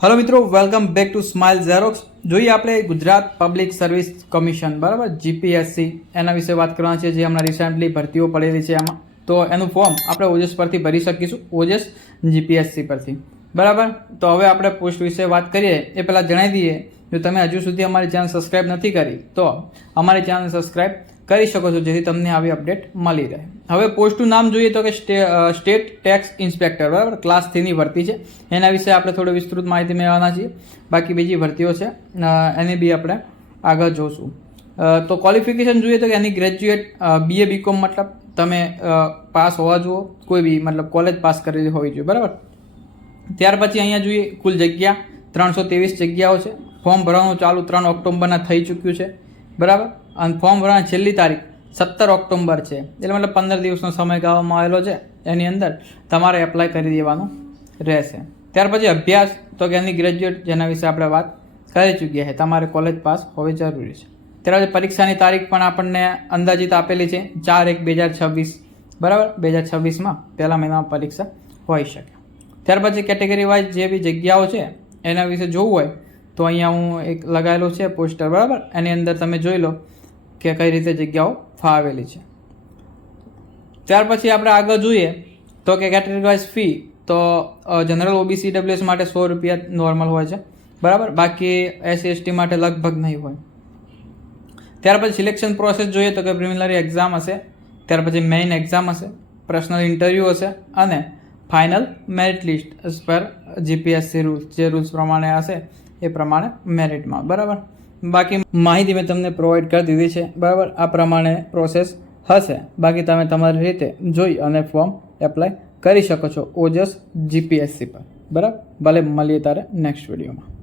Hello मित्रों, welcome back to smile xerox. જોઈએ આપણે ગુજરાત પબ્લિક સર્વિસ કમિશન બરાબર જીપીએસસી એના વિશે વાત કરવાની છે, જે હમણાં રિસેન્ટલી ભરતીઓ પડેલી છે આમાં। તો એનું ફોર્મ આપણે ઓજસ પરથી ભરી શકીશું, ઓજસ જીપીએસસી પરથી બરાબર। તો હવે આપણે પોસ્ટ વિશે વાત કરીએ એ પહેલાં જણાવી દઈએ, જો તમે હજુ સુધી અમારી ચેનલ સબસ્ક્રાઈબ નથી કરી તો અમારી ચેનલ સબસ્ક્રાઈબ કરી શકો છો, જેથી તમને આવી અપડેટ મળી રહે। હવે પોસ્ટનું નામ જોઈએ તો કે સ્ટેટ ટેક્સ ઇન્સ્પેક્ટર બરાબર, ક્લાસ 3ની ભરતી છે। એના વિશે આપણે થોડી વિસ્તૃત માહિતી મેળવવાના છીએ। બાકી બીજી ભરતીઓ છે એની બી આપણે આગળ જોઈશું। તો ક્વોલિફિકેશન જોઈએ તો કે એની ગ્રેજ્યુએટ BA BCom મતલબ તમે પાસ હોવા જુઓ, કોઈ બી મતલબ કોલેજ પાસ કરેલી હોવી જોઈએ બરાબર। ત્યાર પછી અહીંયા જોઈએ કુલ જગ્યા 323 જગ્યાઓ છે। ફોર્મ ભરવાનું ચાલુ 3 ઓક્ટોબરના થઈ ચૂક્યું છે બરાબર। અને ફોર્મ ભરવાની છેલ્લી તારીખ 17 ઓક્ટોબર છે, એટલે મતલબ 15 દિવસનો સમય ગાળવામાં આવેલો છે। એની અંદર તમારે એપ્લાય કરી દેવાનું રહેશે। ત્યાર પછી અભ્યાસ તો કે એની ગ્રેજ્યુએટ, જેના વિશે આપણે વાત કરી ચૂક્યા છે, તમારે કોલેજ પાસ હોવી જરૂરી છે। ત્યાર પછી પરીક્ષાની તારીખ પણ આપણને અંદાજિત આપેલી છે 4/1/2026 બરાબર। 2026માં પહેલા મહિનામાં પરીક્ષા હોઈ શકે। ત્યાર પછી કેટેગરી વાઇઝ જે બી જગ્યાઓ છે એના વિશે જોવું હોય તો અહીંયા હું એક લગાવેલું છે પોસ્ટર બરાબર, એની અંદર તમે જોઈ લો કે કઈ રીતે જગ્યાઓ ફાવેલી છે। ત્યાર પછી આપણે આગળ જોઈએ તો કે કેટેગરી વાઇઝ ફી તો જનરલ ઓબીસી ડબલ્યુએસ માટે 100 રૂપિયા નોર્મલ હોય છે બરાબર, બાકી SC ST માટે લગભગ નહીં હોય। ત્યાર પછી સિલેક્શન પ્રોસેસ જોઈએ તો કે પ્રિલિમિનરી એક્ઝામ હશે, ત્યાર પછી મેઇન એક્ઝામ હશે, પર્સનલ ઇન્ટરવ્યૂ હશે અને final merit list as per GPSC rules, જે રૂલ્સ પ્રમાણે હશે એ પ્રમાણે મેરિટમાં બરાબર। બાકી માહિતી મેં તમને પ્રોવાઈડ કરી દીધી છે બરાબર, આ પ્રમાણે પ્રોસેસ હશે। બાકી તમે તમારી રીતે જોઈ અને ફોર્મ એપ્લાય કરી શકો છો ઓજસ જીપીએસસી પર બરાબર। ભલે મળીએ તારે નેક્સ્ટ વિડીયોમાં।